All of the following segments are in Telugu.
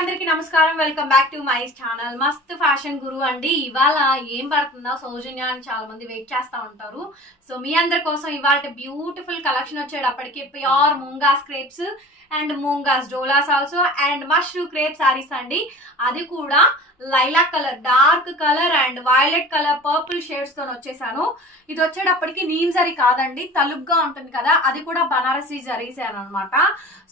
అందరికి నమస్కారం welcome back to my channel మస్త్ ఫ్యాషన్ గురు అండి ఇవాళ ఏం పడుతుందో సౌజన్య అని చాలా మంది వెయిట్ చేస్తా ఉంటారు సో మీ అందరి కోసం ఇవాళ బ్యూటిఫుల్ కలెక్షన్ వచ్చేటప్పటికి pure moongas crepes and moongas Dolas also and mashru crepe saris అండి అది కూడా lilac colour dark colour and violet colour purple shades తో వచ్చేసాను ఇది వచ్చేటప్పటికి నీమ్ జరీ కాదండి తలుగ్గా ఉంటుంది కదా అది కూడా బనారసి జరీసాను అనమాట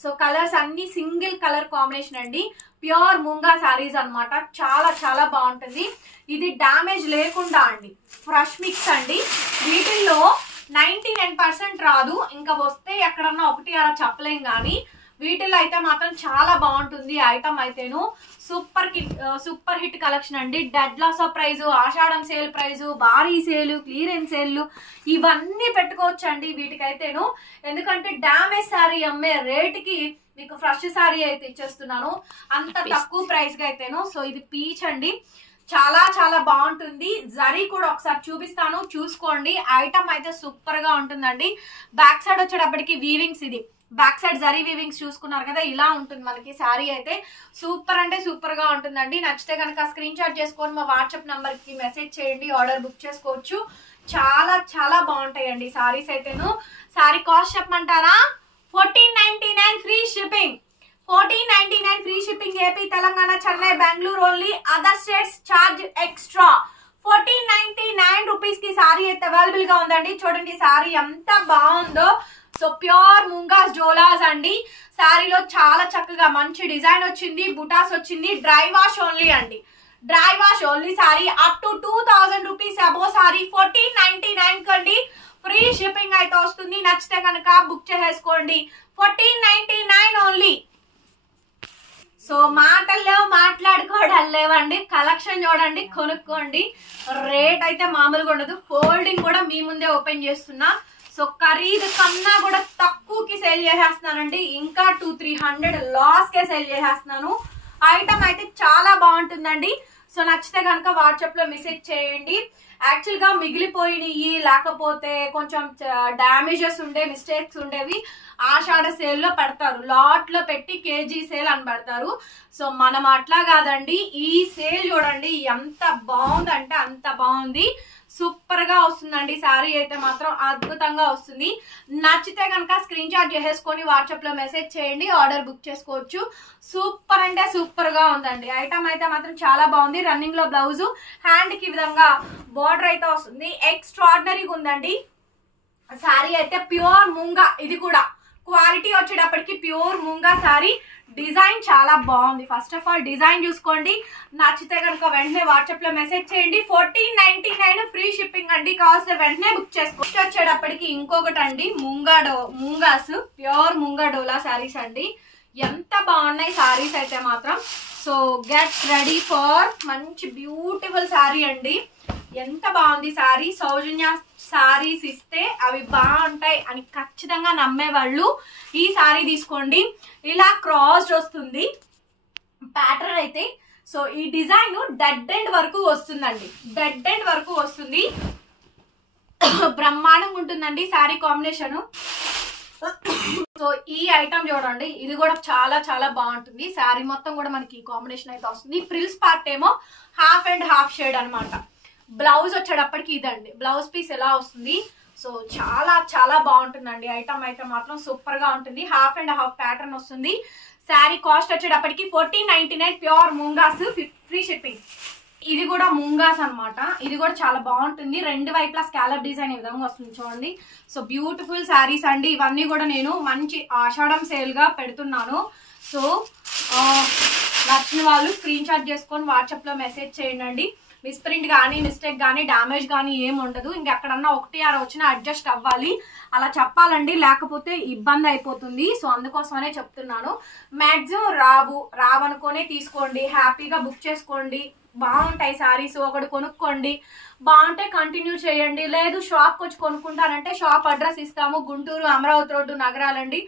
సో కలర్స్ అన్ని సింగిల్ కలర్ కాంబినేషన్ అండి ప్యూర్ మూంగా సారీస్ అనమాట చాలా చాలా బాగుంటుంది ఇది డ్యామేజ్ లేకుండా అండి ఫ్రెష్ మిక్స్ అండి వీటిల్లో 99% రాదు ఇంకా వస్తే ఎక్కడన్నా ఒకటి అలా చెప్పలేం కానీ వీటిల్లో అయితే మాత్రం చాలా బాగుంటుంది ఐటమ్ అయితేను సూపర్ హిట్ కలెక్షన్ అండి dead loss of price Ashadham sale price భారీ సేల్ క్లియరెన్స్ సేల్ ఇవన్నీ పెట్టుకోవచ్చు అండి వీటికైతేను ఎందుకంటే డ్యామేజ్ శారీ అమ్మే రేటుకి మీకు ఫ్రెష్ శారీ అయితే ఇచ్చేస్తున్నాను అంత తక్కువ ప్రైస్ కి అయితేను సో ఇది పీచ్ అండి చాలా చాలా బాగుంటుంది జరీ కూడా ఒకసారి చూపిస్తాను చూసుకోండి ఐటమ్ అయితే సూపర్ గా ఉంటుందండి బ్యాక్ సైడ్ వచ్చేటప్పటికి వీవింగ్స్ ఇది బ్యాక్ సైడ్ జరీ వీవింగ్స్ చూసుకున్నారు కదా ఇలా ఉంటుంది మనకి శారీ అయితే సూపర్ అంటే సూపర్ గా ఉంటుందండి నచ్చితే కనుక స్క్రీన్ షాట్ చేసుకొని మా వాట్సాప్ నంబర్ కి మెసేజ్ చేయండి ఆర్డర్ బుక్ చేసుకోవచ్చు చాలా చాలా బాగుంటాయండి సారీస్ అయితేను శారీ కాస్ట్ చెప్పమంటారా 1499 free shipping 1499 free shipping AP Telangana Chennai Bengaluru only other states charge extra 1499 rupees కి సారీ అయితే అవైలబుల్ గా ఉందండి చూడండి సారీ ఎంత బాగుందో సో ప్యూర్ ముంగాస్ డోలాస్ అండి సారీలో చాలా చక్కగా మంచి డిజైన్ వచ్చింది బుటాస్ వచ్చింది డ్రై వాష్ ఓన్లీ అండి dry wash only sorry up to 2000 rupees above sorry 1499 కండి ఫ్రీ షిప్పింగ్ అయితే వస్తుంది నచ్చితే కనుక బుక్ చేసేసుకోండి 1499 ఓన్లీ సో మాటల్లో మాట్లాడుకోవడం లేవండి కలెక్షన్ చూడండి కొనుక్కోండి రేట్ అయితే మామూలుగా ఉండదు ఫోల్డింగ్ కూడా మీ ముందే ఓపెన్ చేస్తున్నా సో ఖరీదు కన్నా కూడా తక్కువకి సేల్ చేసేస్తున్నానండి ఇంకా 200-300 లాస్ కే సేల్ చేసేస్తున్నాను ఐటమ్ అయితే చాలా బాగుంటుందండి సో నచ్చితే కనుక వాట్సాప్ లో మెసేజ్ చేయండి యాక్చువల్ గా మిగిలిపోయినవి లేకపోతే కొంచెం డామేజెస్ ఉండే మిస్టేక్స్ ఉండేవి ఆషాఢ సేల్ లో పెడతారు లాట్ లో పెట్టి కేజీ సేల్ అని పెడతారు సో మనం అట్లా కాదండి ఈ సేల్ చూడండి ఎంత బాగుందంటే అంత బాగుంది సూపర్ గా వస్తుందండి సారీ అయితే మాత్రం అద్భుతంగా వస్తుంది నచ్చితే కనుక స్క్రీన్ షాట్ చేసేసుకొని వాట్సాప్ లో మెసేజ్ చేయండి ఆర్డర్ బుక్ చేసుకోవచ్చు సూపర్ అంటే సూపర్ గా ఉందండి ఐటమ్ అయితే మాత్రం చాలా బాగుంది రన్నింగ్ లో బ్లౌజ్ హ్యాండ్ కి విధంగా బోర్డర్ అయితే వస్తుంది ఎక్స్ట్రాడినరీగా ఉందండి సారీ అయితే ప్యూర్ మూంగా ఇది కూడా క్వాలిటీ వచ్చేటప్పటికి ప్యూర్ మూంగా సారీ డిజైన్ చాలా బాగుంది ఫస్ట్ ఆఫ్ ఆల్ డిజైన్ చూసుకోండి నచ్చితే కనుక వెంటనే వాట్సాప్ లో మెసేజ్ చేయండి 1499 ఫ్రీ షిప్పింగ్ అండి కావాల్సిన వెంటనే బుక్ చేసుకోవచ్చు వచ్చేటప్పటికి ఇంకొకటి అండి మూంగాస్ ప్యూర్ మూంగా డోలా సారీస్ అండి ఎంత బాగున్నాయి సారీస్ అయితే మాత్రం సో గెట్ రెడీ ఫర్ మంచి బ్యూటిఫుల్ సారీ అండి ఎంత బాగుంది సారీ సౌజన్య సారీస్ ఇస్తే అవి బాగుంటాయి అని ఖచ్చితంగా నమ్మేవాళ్ళు ఈ సారీ తీసుకోండి ఇలా క్రాస్ వస్తుంది ప్యాటర్న్ అయితే సో ఈ డిజైన్ డెడ్ ఎండ్ వరకు వస్తుందండి డెడ్ ఎండ్ వరకు వస్తుంది బ్రహ్మాండంగా ఉంటుందండి సారీ కాంబినేషన్ సో ఈ ఐటమ్ చూడండి ఇది కూడా చాలా చాలా బాగుంటుంది సారీ మొత్తం కూడా మనకి కాంబినేషన్ అయితే వస్తుంది ప్రిల్స్ పార్ట్ ఏమో హాఫ్ అండ్ హాఫ్ షేడ్ అనమాట బ్లౌజ్ వచ్చేటప్పటికి ఇదండి బ్లౌజ్ పీస్ ఎలా వస్తుంది సో చాలా చాలా బాగుంటుందండి ఐటమ్ అయితే మాత్రం సూపర్ గా ఉంటుంది హాఫ్ అండ్ హాఫ్ ప్యాటర్న్ వస్తుంది శారీ కాస్ట్ వచ్చేటప్పటికి 1499 ప్యూర్ మూంగాస్ ఫ్రీ షిప్పింగ్ ఇది కూడా మూంగాస్ అనమాట ఇది కూడా చాలా బాగుంటుంది రెండు వైపులా స్కాలప్ డిజైన్ ఈ విధంగా వస్తుంది చూడండి సో బ్యూటిఫుల్ శారీస్ అండి ఇవన్నీ కూడా నేను మంచి ఆషాఢం సేల్ గా పెడుతున్నాను సో నచ్చిన వాళ్ళు స్క్రీన్ షాట్ చేసుకొని వాట్సాప్ లో మెసేజ్ చేయండి మిస్ప్రింట్ కానీ మిస్టేక్ కానీ డ్యామేజ్ కానీ ఏమి ఉండదు ఇంకెక్కడన్నా ఒకటి ఆరు వచ్చినా అడ్జస్ట్ అవ్వాలి అలా చెప్పాలండి లేకపోతే ఇబ్బంది అయిపోతుంది సో అందుకోసమనే చెప్తున్నాను మ్యాక్సిమం రావనుకోనే తీసుకోండి హ్యాపీగా బుక్ చేసుకోండి బాగుంటాయి సారీస్ ఒకటి కొనుక్కోండి బాగుంటే కంటిన్యూ చేయండి లేదు షాప్కి వచ్చి కొనుక్కుంటానంటే షాప్ అడ్రస్ ఇస్తాము గుంటూరు అమరావతి రోడ్డు నగరాలండి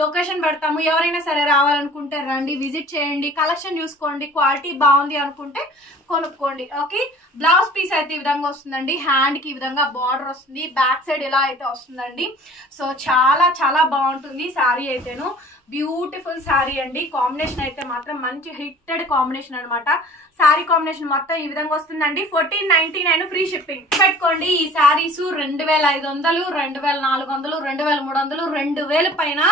లొకేషన్ పెడతాము ఎవరైనా సరే రావాలనుకుంటే రండి విజిట్ చేయండి కలెక్షన్ చూసుకోండి క్వాలిటీ బాగుంది అనుకుంటే కొనుక్కోండి ఓకే బ్లౌజ్ పీస్ అయితే ఈ విధంగా వస్తుందండి హ్యాండ్ కి ఈ విధంగా బార్డర్ వస్తుంది బ్యాక్ సైడ్ ఇలా అయితే వస్తుందండి సో చాలా చాలా బాగుంటుంది శారీ అయితేను. బ్యూటిఫుల్ శారీ అండి. కాంబినేషన్ అయితే మాత్రం మంచి హిట్టెడ్ కాంబినేషన్ అనమాట. శారీ కాంబినేషన్ మొత్తం ఈ విధంగా వస్తుందండి. 1499 ఫ్రీ షిప్పింగ్. పెట్టుకోండి ఈ శారీస్ 2500, 2400, 2300, 2000 పైన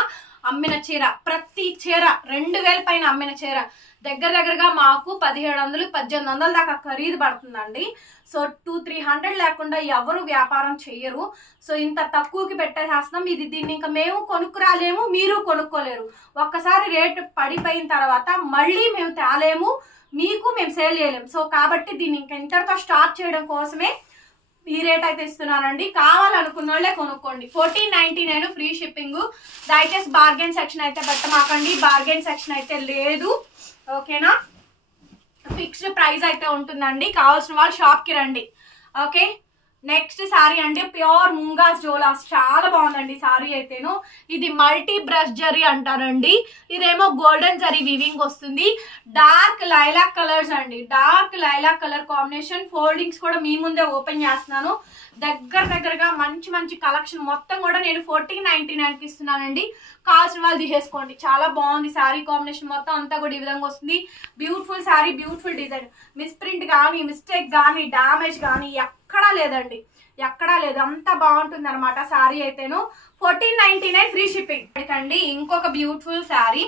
అమ్మిన చీర. ప్రతి చీర 2000 పైన అమ్మిన చీర దగ్గరగా మాకు 1700, 1800 దాకా ఖరీదు పడుతుందండి. సో 200-300 లేకుండా ఎవరు వ్యాపారం చెయ్యరు. సో ఇంత తక్కువకి పెట్టేసేస్తున్నాం. దీన్ని ఇంకా మేము కొనుక్కురాలేము, మీరు కొనుక్కోలేరు. ఒక్కసారి రేటు పడిపోయిన తర్వాత మళ్ళీ మేము తేలేము, మీకు మేము సేల్ చేయలేము. సో కాబట్టి దీన్ని ఇంకా ఇంతటితో స్టార్ట్ చేయడం కోసమే ఈ రేట్ అయితే ఇస్తున్నానండి. కావాలనుకున్న వాళ్ళే కొనుక్కోండి. 1499 ఫ్రీ షిప్పింగ్. దయచేసి బార్గెన్ సెక్షన్ అయితే పెట్టమాకండి. బార్గెన్ సెక్షన్ అయితే లేదు, ఓకేనా? ఫిక్స్డ్ ప్రైస్ అయితే ఉంటుందండి. కావాల్సిన వాళ్ళు షాప్కి రండి, ఓకే? నెక్స్ట్ శారీ అండి ప్యూర్ ముంగాస్ జోలాస్. చాలా బాగుందండి శారీ అయితేను. ఇది మల్టీ బ్రష్ జరీ అంటారండి. ఇదేమో గోల్డెన్ జరీ వివింగ్ వస్తుంది. డార్క్ లైలాక్ కలర్స్ అండి. Dark lilac colour combination. Foldings కూడా మీ ముందే ఓపెన్ చేస్తున్నాను. దగ్గరగా మంచి మంచి కలెక్షన్ మొత్తం కూడా నేను 1499కి ఇస్తున్నానండి. కావాల్సిన వాళ్ళు తీసేసుకోండి. చాలా బాగుంది శారీ కాంబినేషన్ మొత్తం అంతా కూడా ఈ విధంగా వస్తుంది. Beautiful sari, beautiful design. Misprint కానీ, మిస్టేక్ కానీ, డామేజ్ కానీ ఎక్కడా లేదండి, ఎక్కడా లేదు. అంత బాగుంటుంది అనమాట శారీ అయితేను. 1499 ఫ్రీ షిప్పింగ్ అండి. ఇంకొక బ్యూటిఫుల్ శారీ.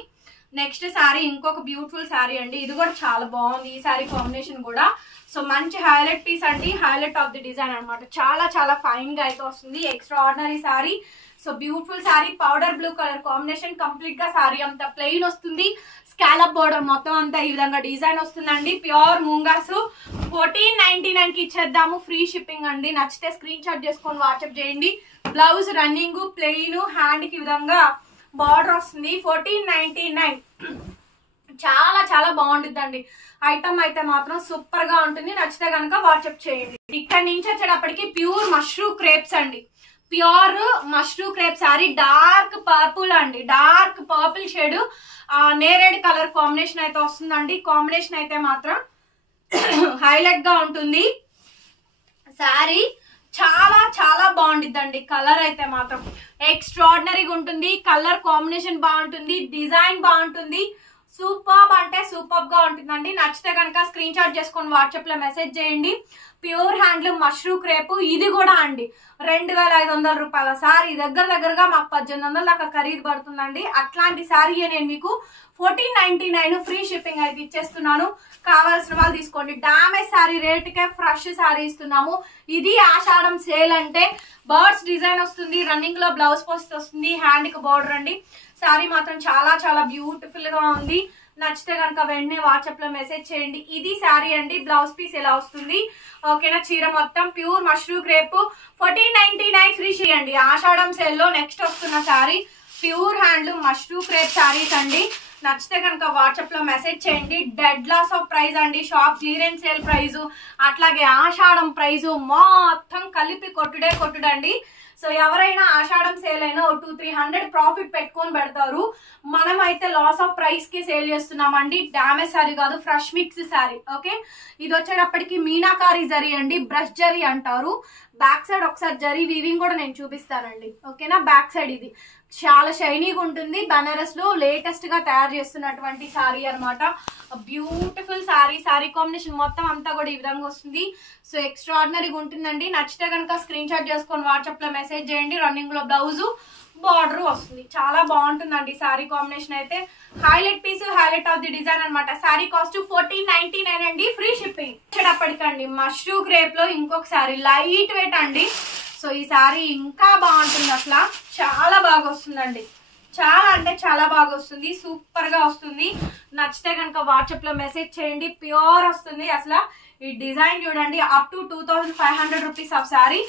నెక్స్ట్ శారీ ఇంకొక బ్యూటిఫుల్ శారీ అండి. ఇది కూడా చాలా బాగుంది ఈ శారీ కాంబినేషన్ కూడా. సో మంచి హైలైట్ పీస్ అండి. హైలైట్ ఆఫ్ ది డిజైన్ అనమాట. చాలా చాలా ఫైన్ గా అయితే వస్తుంది. Extra ordinary sari. So beautiful sari. Powder blue colour combination. Complete గా శారీ అంతా ప్లెయిన్ వస్తుంది. స్కాలప్ బోర్డర్ మొత్తం అంతా ఈ విధంగా డిజైన్ వస్తుందండి. ప్యూర్ ముంగాస్. 1499కి ఇచ్చేద్దాము. ఫ్రీ షిప్పింగ్ అండి. నచ్చితే స్క్రీన్ షాట్ చేసుకొని వాట్సాప్ చేయండి. బ్లౌజ్ రన్నింగ్ ప్లెయిన్, హ్యాండ్ కి విధంగా బార్డర్ వస్తుంది. 1499. చాలా చాలా బాగుంటుందండి. ఐటమ్ అయితే మాత్రం సూపర్ గా ఉంటుంది. నచ్చితే కనుక వాట్సాప్ చేయండి. ఇక్కడ నుంచి వచ్చేటప్పటికి ప్యూర్ మష్రూ క్రేప్స్ అండి. Pure mashru crepe sari. Dark purple అండి. డార్క్ పర్పుల్ షేడ్ నేరేడ్ కలర్ కాంబినేషన్ అయితే వస్తుందండి. కాంబినేషన్ అయితే మాత్రం హైలైట్ గా ఉంటుంది శారీ. చాలా చాలా బాగుంటుందండి. కలర్ అయితే మాత్రం ఎక్స్ట్రాడినరీగా ఉంటుంది. కలర్ కాంబినేషన్ బాగుంటుంది. డిజైన్ బాగుంటుంది. సూపర్బ్ అంటే సూపర్బ్ గా ఉంటుందండి. నచ్చితే కనుక స్క్రీన్ షాట్ చేసుకొని వాట్సాప్ లో మెసేజ్ చేయండి. Pure handloom mashru crepe. ఇది కూడా అండి 2500 రూపాయల శారీ. దగ్గరగా మాకు 1800 దాకా ఖరీదు పడుతుందండి. అట్లాంటి శారీ నేను మీకు 1499 ఫ్రీ షిప్పింగ్ అయితే ఇచ్చేస్తున్నాను. కావాల్సిన వాళ్ళు తీసుకోండి. డామేజ్ శారీ రేటుకే ఫ్రెష్ శారీ ఇస్తున్నాము. ఇది ఆషాఢం సేల్ అంటే బర్డ్స్ డిజైన్ వస్తుంది. రన్నింగ్ లో బ్లౌజ్ పోస్ట్ వస్తుంది. హ్యాండ్ కి బోర్డర్ అండి. శారీ మాత్రం చాలా చాలా బ్యూటిఫుల్ గా ఉంది. నచ్చితే కనుక వెంటనే వాట్సాప్ లో మెసేజ్ చేయండి. ఇది శారీ అండి. బ్లౌజ్ పీస్ ఎలా వస్తుంది, ఓకేనా? చీర మొత్తం ప్యూర్ మష్రూ క్రేప్. 1499 ఫ్రీ చేయండి. ఆషాఢం సేల్ లో నెక్స్ట్ వస్తున్న sari pure handloom mashru crepe saris అండి. నచ్చితే కనుక వాట్సాప్ లో మెసేజ్ చేయండి. డెడ్ లాస్ ఆఫ్ ప్రైస్ అండి. షాప్ క్లియరెన్స్ సేల్ ప్రైస్, అట్లాగే ఆషాఢం ప్రైస్ మొత్తం కలిపి కొట్టుడండి. సో ఎవరైనా ఆషాఢం సేల్ అయినా 200-300 ప్రాఫిట్ పెట్టుకొని పెడతారు. మనం అయితే లాస్ ఆఫ్ ప్రైస్ కి సేల్ చేస్తున్నామండి. డామేజ్ శారీ కాదు, ఫ్రెష్ మిక్స్ శారీ, ఓకే? ఇది వచ్చేటప్పటికి మీనాకారి జరీ అండి. బ్రష్ జరీ అంటారు. బ్యాక్ సైడ్ ఒకసారి జరీ వీవింగ్ కూడా నేను చూపిస్తానండి, ఓకేనా? బ్యాక్ సైడ్ ఇది చాలా షైనీగా ఉంటుంది. బనారస్ లో లేటెస్ట్ గా తయారు చేస్తున్నటువంటి శారీ అనమాట. బ్యూటిఫుల్ శారీ. శారీ కాంబినేషన్ మొత్తం అంతా కూడా ఈ విధంగా వస్తుంది. సో ఎక్స్ట్రాడినరీగా ఉంటుందండి. నచ్చితే కనుక స్క్రీన్ షాట్ చేసుకొని వాట్సాప్ లో మెసేజ్ చేయండి. రన్నింగ్ లో బ్లౌజ్ బార్డర్ వస్తుంది. చాలా బాగుంటుందండి శారీ కాంబినేషన్ అయితే. Highlight piece, highlight of the design అనమాట. శారీ కాస్ట్ 1499 అండి. Free shipping. వచ్చేటప్పటికండి మష్రూ క్రేప్ లో ఇంకొక శారీ లైట్ వెయిట్ అండి. సో ఈ శారీ ఇంకా బాగుంటుంది. అసలు చాలా బాగా వస్తుందండి. చాలా అంటే చాలా బాగా వస్తుంది. సూపర్ గా వస్తుంది. నచ్చితే కనుక వాట్సాప్ లో మెసేజ్ చేయండి. ప్యూర్ వస్తుంది. అసలు ఈ డిజైన్ చూడండి. Up to 2500 rupees of sari.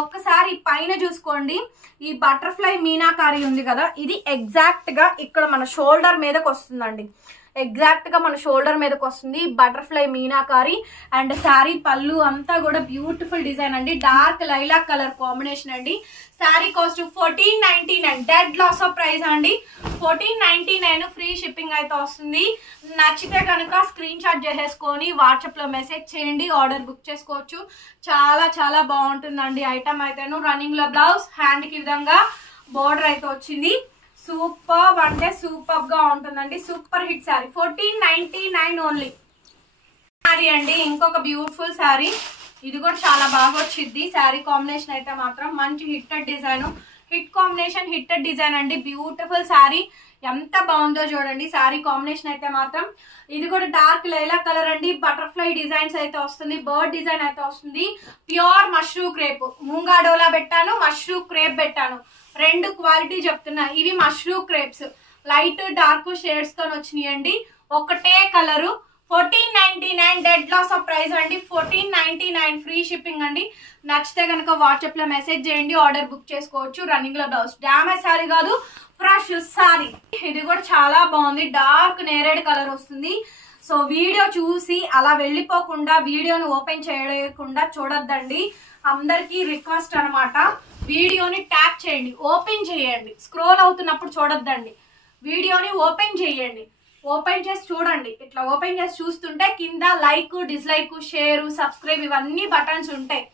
ఒక్కసారి పైన చూసుకోండి. ఈ బటర్ఫ్లై మీనాకారి ఉంది కదా, ఇది ఎగ్జాక్ట్ గా ఇక్కడ మన షోల్డర్ మీదకి వస్తుందండి. ఎగ్జాక్ట్ గా మన షోల్డర్ మీదకి వస్తుంది. బటర్ఫ్లై మీనాకారి అండ్ శారీ పళ్ళు అంతా కూడా బ్యూటిఫుల్ డిజైన్ అండి. డార్క్ లైలాక్ కలర్ కాంబినేషన్ అండి. Sari cost 1499, dead loss of price అండి. 1499 ఫ్రీ షిప్పింగ్ అయితే వస్తుంది. నచ్చితే కనుక స్క్రీన్ షాట్ చేసేసుకొని వాట్సాప్ లో మెసేజ్ చేయండి, ఆర్డర్ బుక్ చేసుకోవచ్చు. చాలా చాలా బాగుంటుందండి ఐటమ్ అయితేను. రన్నింగ్ లో బ్లౌజ్, హ్యాండ్ కి విధంగా బోర్డర్ అయితే వచ్చింది. సూపర్ అంటే సూపర్ గా ఉంటుందండి. Super hit sari 1499 only. Sari అండి ఇంకొక బ్యూటిఫుల్ శారీ. ఇది కూడా చాలా బాగా వచ్చింది. శారీ కాంబినేషన్ అయితే మాత్రం మంచి hitted design, hit combination, hitted design అండి. బ్యూటిఫుల్ శారీ, ఎంత బాగుందో చూడండి శారీ కాంబినేషన్ అయితే మాత్రం. ఇది కూడా డార్క్ లైలా కలర్ అండి. బటర్ఫ్లై డిజైన్స్ అయితే వస్తుంది, బర్డ్ డిజైన్ అయితే వస్తుంది. ప్యూర్ మష్రూ క్రేప్, మూంగా డోలా పెట్టాను, మష్రూ క్రేప్ పెట్టాను, రెండు క్వాలిటీ చెప్తున్నా. ఇవి mashru crepes, light dark shades తో వచ్చినాయండి. ఒకటే colour. 1499 dead loss of price అండి. 1499 ఫ్రీ షిప్పింగ్ అండి. నచ్చితే కనుక వాట్సాప్ లో మెసేజ్ చేయండి, ఆర్డర్ బుక్ చేసుకోవచ్చు. రన్నింగ్ లో బ్లౌజ్, డామేజ్ శారీ కాదు, ఫ్రెష్ శారీ. ఇది కూడా చాలా బాగుంది. డార్క్ నేరేడ్ కలర్ వస్తుంది. సో వీడియో చూసి అలా వెళ్ళిపోకుండా వీడియోని ఓపెన్ చేయకుండా చూడొద్దండి. అందరికీ రిక్వెస్ట్ అనమాట, వీడియోని ట్యాప్ చేయండి, ఓపెన్ చేయండి. స్క్రోల్ అవుతున్నప్పుడు చూడొద్దండి, వీడియోని ఓపెన్ చేయండి. ఓపెన్ చేసి చూడండి. ఇట్లా ఓపెన్ చేసి చూస్తుంటే కింద లైక్, డిస్లైక్, షేర్, సబ్స్క్రైబ్ ఇవన్నీ బటన్స్ ఉంటాయి.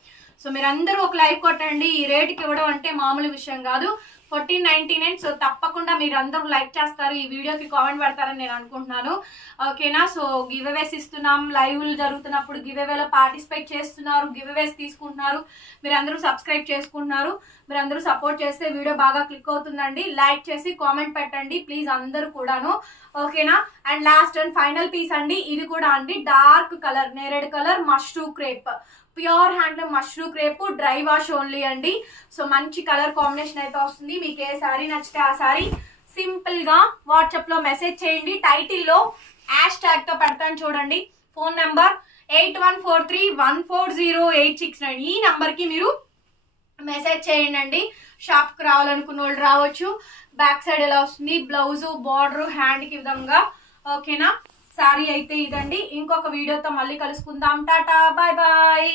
సో మీరందరూ ఒక లైక్ కొట్టండి. ఈ రేట్కి ఇవ్వడం అంటే మామూలు విషయం కాదు. 1499. సో తప్పకుండా మీరు అందరూ లైక్ చేస్తారు, ఈ వీడియోకి కామెంట్ పెడతారని నేను అనుకుంటున్నాను. ఓకేనా? సో గివ్ అవేస్ ఇస్తున్నాం, లైవ్లు జరుగుతున్నప్పుడు గివ్ అవేలో పార్టిసిపేట్ చేస్తున్నారు, గివ్ అవేస్ తీసుకుంటున్నారు. మీరు అందరూ సబ్స్క్రైబ్ చేసుకుంటున్నారు. మీరు అందరూ సపోర్ట్ చేస్తే వీడియో బాగా క్లిక్ అవుతుందండి. లైక్ చేసి కామెంట్ పెట్టండి ప్లీజ్ అందరూ కూడాను. ఓకేనా? And last and final piece అండి. ఇది కూడా అండి డార్క్ కలర్, నేరేడ్ colour, mashru crepe, pure handloom mashru crepe, dry wash only అండి. సో మంచి కలర్ కాంబినేషన్ అయితే వస్తుంది. మీకు ఏ శారీ నచ్చితే ఆ శారీ సింపుల్ గా వాట్సాప్ లో మెసేజ్ చేయండి. టైటిల్ లో హ్యాష్ ట్యాగ్ తో పెడతాను చూడండి. Phone number 8143140869. ఈ నంబర్ కి మీరు మెసేజ్ చేయండి. షాప్ కి రావాలనుకున్న వాళ్ళు రావచ్చు. బ్యాక్ సైడ్ ఎలా వస్తుంది, బ్లౌజ్, బార్డర్, హ్యాండ్ కి విధంగా. ఓకేనా? శారీ అయితే ఇదండి. ఇంకొక వీడియోతో మళ్ళీ కలుసుకుందాం. Tata, bye bye.